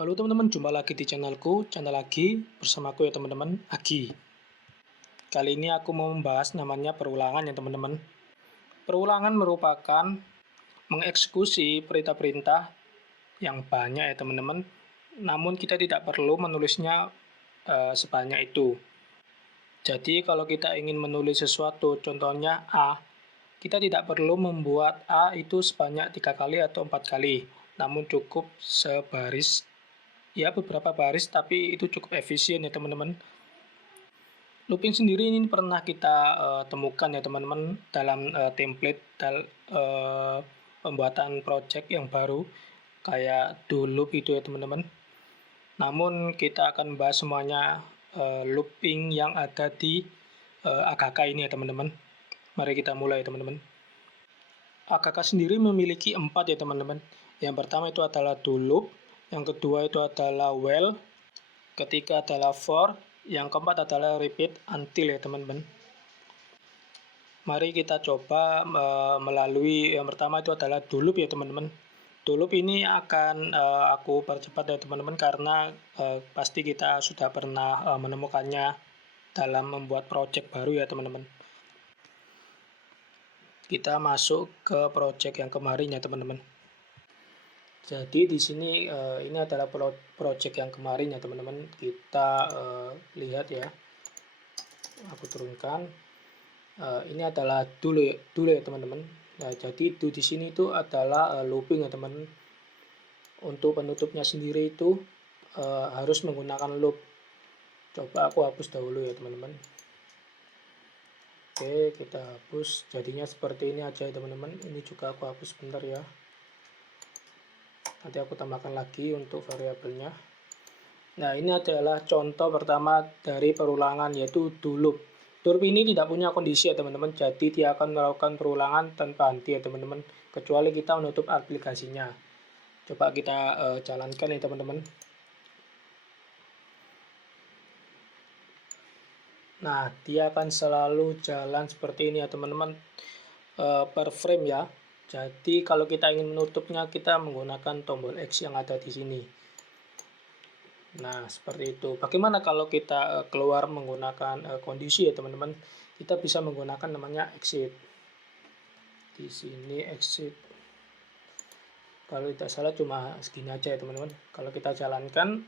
Halo teman-teman, jumpa lagi di channel lagi bersamaku ya teman-teman, Agi. Kali ini aku mau membahas namanya perulangan ya teman-teman. Perulangan merupakan mengeksekusi perintah-perintah yang banyak ya teman-teman. Namun kita tidak perlu menulisnya sebanyak itu. Jadi kalau kita ingin menulis sesuatu, contohnya A, kita tidak perlu membuat A itu sebanyak 3 kali atau 4 kali. Namun cukup sebaris, ya beberapa baris, tapi itu cukup efisien ya teman-teman. Looping sendiri ini pernah kita temukan ya teman-teman dalam template pembuatan project yang baru kayak do loop itu ya teman-teman. Namun kita akan bahas semuanya looping yang ada di AKK ini ya teman-teman. Mari kita mulai ya teman-teman. AKK sendiri memiliki 4 ya teman-teman. Yang pertama itu adalah do loop, yang kedua itu adalah while, ketiga adalah for, yang keempat adalah repeat until ya teman-teman. Mari kita coba melalui yang pertama itu adalah do loop ya teman-teman. Do loop ini akan aku percepat ya teman-teman karena pasti kita sudah pernah menemukannya dalam membuat project baru ya teman-teman. Kita masuk ke project yang kemarin ya teman-teman. Jadi di sini ini adalah project yang kemarin ya teman-teman. Kita lihat ya. Aku turunkan. Ini adalah dulu ya teman-teman. Nah, jadi do di sini itu adalah looping ya teman-teman. Untuk penutupnya sendiri itu harus menggunakan loop. Coba aku hapus dahulu ya teman-teman. Oke, kita hapus. Jadinya seperti ini aja ya teman-teman. Ini juga aku hapus sebentar ya. Nanti aku tambahkan lagi untuk variabelnya. Nah, ini adalah contoh pertama dari perulangan yaitu do loop. Do loop ini tidak punya kondisi ya teman-teman. Jadi dia akan melakukan perulangan tanpa henti ya teman-teman. Kecuali kita menutup aplikasinya. Coba kita jalankan ya teman-teman. Nah, dia akan selalu jalan seperti ini ya teman-teman, per frame ya. Jadi kalau kita ingin menutupnya, kita menggunakan tombol X yang ada di sini. Nah, seperti itu. Bagaimana kalau kita keluar menggunakan kondisi ya teman-teman? Kita bisa menggunakan namanya exit. Di sini exit. Kalau tidak salah cuma segini aja ya teman-teman. Kalau kita jalankan,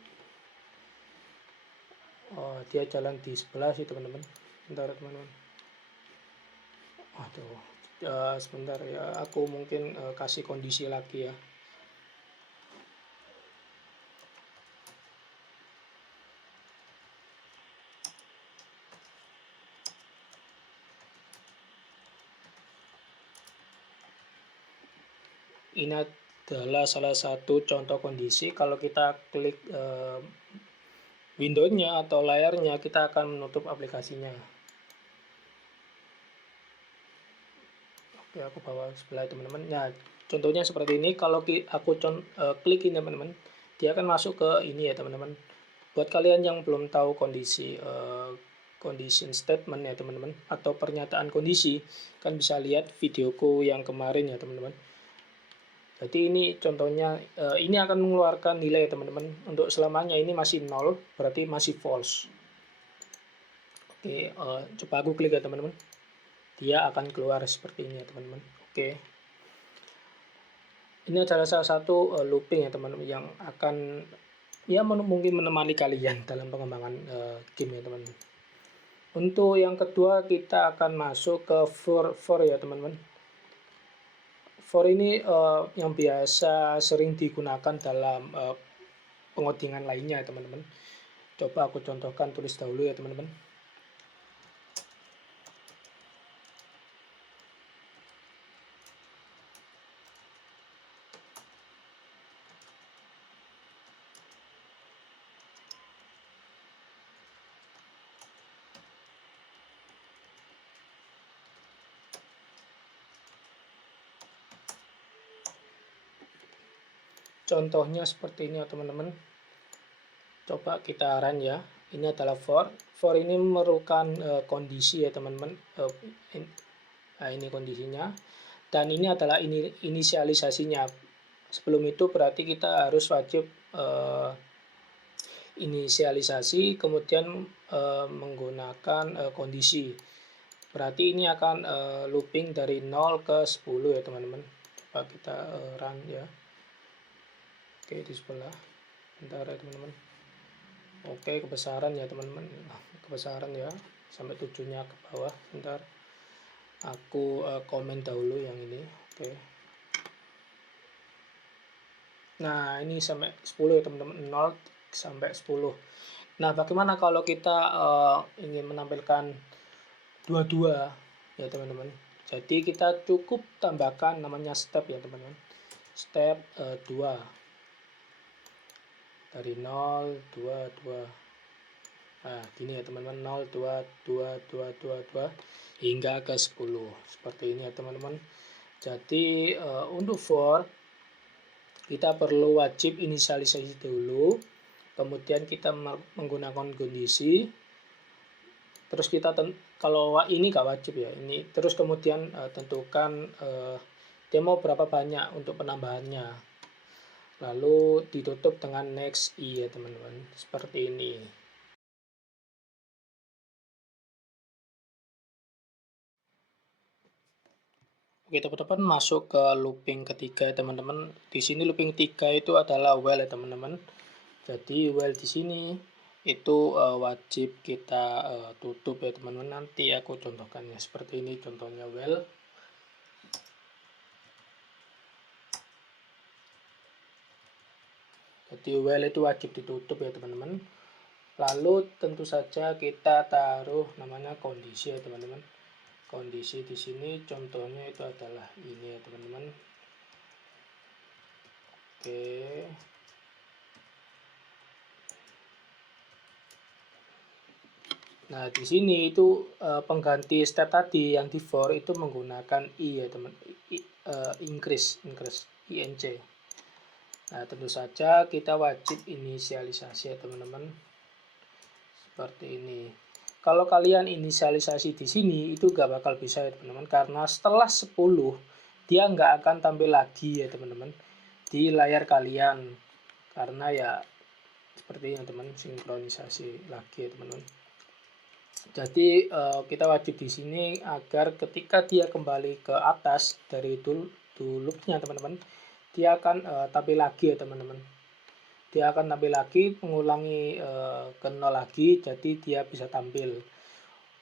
dia jalan di sebelah sih teman-teman. Bentar teman-teman. Aduh, sebentar ya. Aku mungkin kasih kondisi lagi ya. Ini adalah salah satu contoh kondisi. Kalau kita klik Windows-nya atau layarnya, kita akan menutup aplikasinya. Oke, aku bawa sebelah teman-teman. Nah, contohnya seperti ini. Kalau aku klik ini teman-teman, dia akan masuk ke ini ya teman-teman. Buat kalian yang belum tahu kondisi condition statement ya teman-teman, atau pernyataan kondisi, kan bisa lihat videoku yang kemarin ya teman-teman. Jadi ini contohnya, ini akan mengeluarkan nilai ya teman-teman. Untuk selamanya ini masih 0, berarti masih false. Oke, coba aku klik ya teman-teman. Dia akan keluar seperti ini ya teman-teman. Oke. Ini adalah salah satu looping ya teman-teman yang akan ya mungkin menemani kalian dalam pengembangan game ya teman-teman. Untuk yang kedua kita akan masuk ke for ya teman-teman. For ini yang biasa sering digunakan dalam pengodingan lainnya ya teman-teman. Coba aku contohkan, tulis dahulu ya teman-teman. Contohnya seperti ini ya teman-teman. Coba kita run ya. Ini adalah for. For ini merupakan kondisi ya teman-teman. Nah, ini kondisinya. Dan ini adalah inisialisasinya. Sebelum itu berarti kita harus wajib inisialisasi, kemudian menggunakan kondisi. Berarti ini akan looping dari 0 ke 10 ya teman-teman. Coba kita run ya. Oke, di sebelah. Bentar ya teman-teman. Oke, kebesaran ya teman-teman. Kebesaran ya. Sampai 7-nya ke bawah. Bentar. Aku komen dahulu yang ini. Oke. Nah, ini sampai 10 ya teman-teman. 0 sampai 10. Nah, bagaimana kalau kita ingin menampilkan dua-dua ya teman-teman. Jadi kita cukup tambahkan namanya step ya teman-teman. Step 2 dari 0 2 2. Nah, gini ya teman-teman, 0 2 2 2 2 2 hingga ke 10. Seperti ini ya teman-teman. Jadi untuk for kita perlu wajib inisialisasi dulu, kemudian kita menggunakan kondisi. Terus kita kalau ini nggak wajib ya, ini terus kemudian tentukan dia mau berapa banyak untuk penambahannya, lalu ditutup dengan next i ya teman-teman, seperti ini. Oke teman-teman, masuk ke looping ketiga ya teman-teman. Di sini looping 3 itu adalah while ya teman-teman. Jadi while di sini itu wajib kita tutup ya teman-teman. Nanti aku contohkan ya, seperti ini contohnya while. Jadi while itu wajib ditutup ya teman-teman. Lalu tentu saja kita taruh namanya kondisi ya teman-teman. Kondisi di sini contohnya itu adalah ini ya teman-teman. Oke. Nah, di sini itu pengganti step tadi yang di for itu menggunakan i ya teman, increase inc. Nah, tentu saja kita wajib inisialisasi ya teman-teman. Seperti ini. Kalau kalian inisialisasi di sini itu gak bakal bisa ya teman-teman, karena setelah 10 dia nggak akan tampil lagi ya teman-teman di layar kalian, karena ya seperti ini teman, sinkronisasi lagi ya teman-teman. Jadi kita wajib di sini agar ketika dia kembali ke atas dari loopnya teman-teman, dia akan tampil lagi ya teman-teman. Dia akan tampil lagi, mengulangi ke 0 lagi, jadi dia bisa tampil.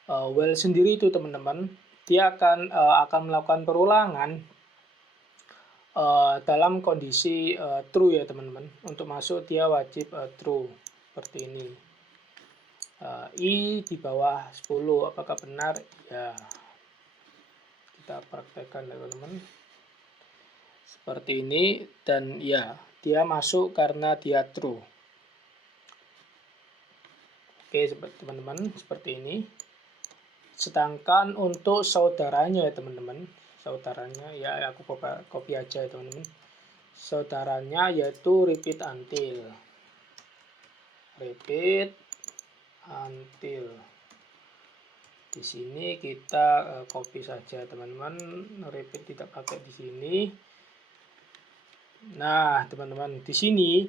While sendiri itu teman-teman, dia akan melakukan perulangan dalam kondisi true ya teman-teman. Untuk masuk dia wajib true seperti ini. I di bawah 10 apakah benar? Ya, kita praktekkan ya teman-teman. Seperti ini, dan ya dia masuk karena dia true. Oke teman-teman, seperti ini. Sedangkan untuk saudaranya ya teman-teman, saudaranya ya aku copy aja ya teman-teman. Saudaranya yaitu repeat until. Di sini kita copy saja teman-teman, repeat tidak pakai di sini. Nah teman-teman, di sini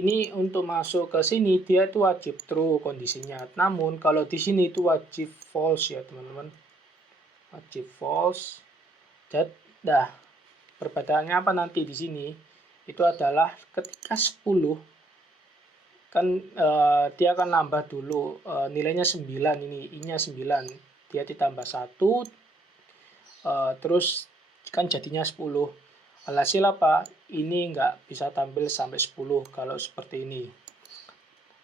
ini untuk masuk ke sini dia itu wajib true kondisinya. Namun kalau di sini itu wajib false ya teman-teman. Wajib false. Dah, perbedaannya apa nanti di sini? Itu adalah ketika 10 kan dia akan nambah dulu nilainya 9, ini i-nya 9. Dia ditambah 1 terus kan jadinya 10. Alhasil apa? Ini nggak bisa tampil sampai 10 kalau seperti ini.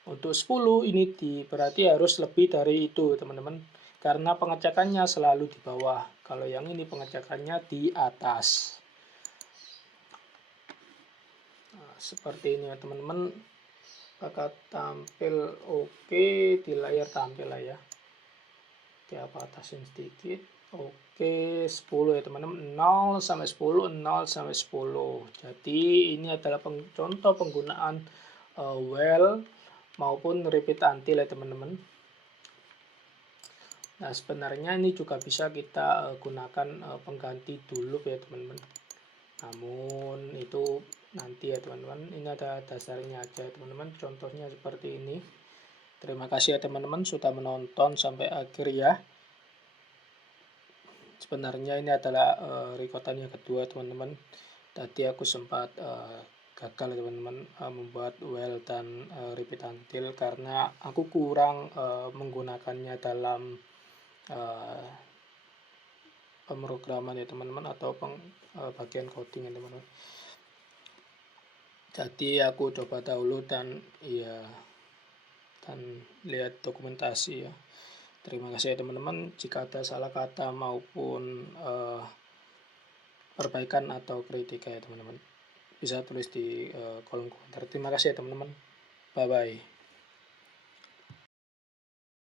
Untuk 10 ini berarti harus lebih dari itu teman-teman, karena pengecekannya selalu di bawah. Kalau yang ini pengecekannya di atas. Nah, seperti ini ya teman-teman. Apakah tampil oke di layar? Tampil lah ya. Oke, apa atasin sedikit. Oke, 10 ya teman-teman. 0 sampai 10, 0 sampai 10. Jadi ini adalah contoh penggunaan while maupun repeat until ya teman-teman. Nah, sebenarnya ini juga bisa kita gunakan pengganti do loop ya teman-teman. Namun itu nanti ya teman-teman. Ini ada dasarnya aja teman-teman, contohnya seperti ini. Terima kasih ya teman-teman sudah menonton sampai akhir ya. Sebenarnya ini adalah rekotan yang kedua teman-teman. Tadi aku sempat gagal teman-teman membuat well dan repeat until karena aku kurang menggunakannya dalam pemrograman ya teman-teman, atau bagian coding ya teman-teman. Jadi aku coba dahulu dan lihat dokumentasi ya. Terima kasih ya teman-teman. Jika ada salah kata maupun perbaikan atau kritik ya teman-teman, bisa tulis di kolom komentar. Terima kasih ya teman-teman. Bye bye.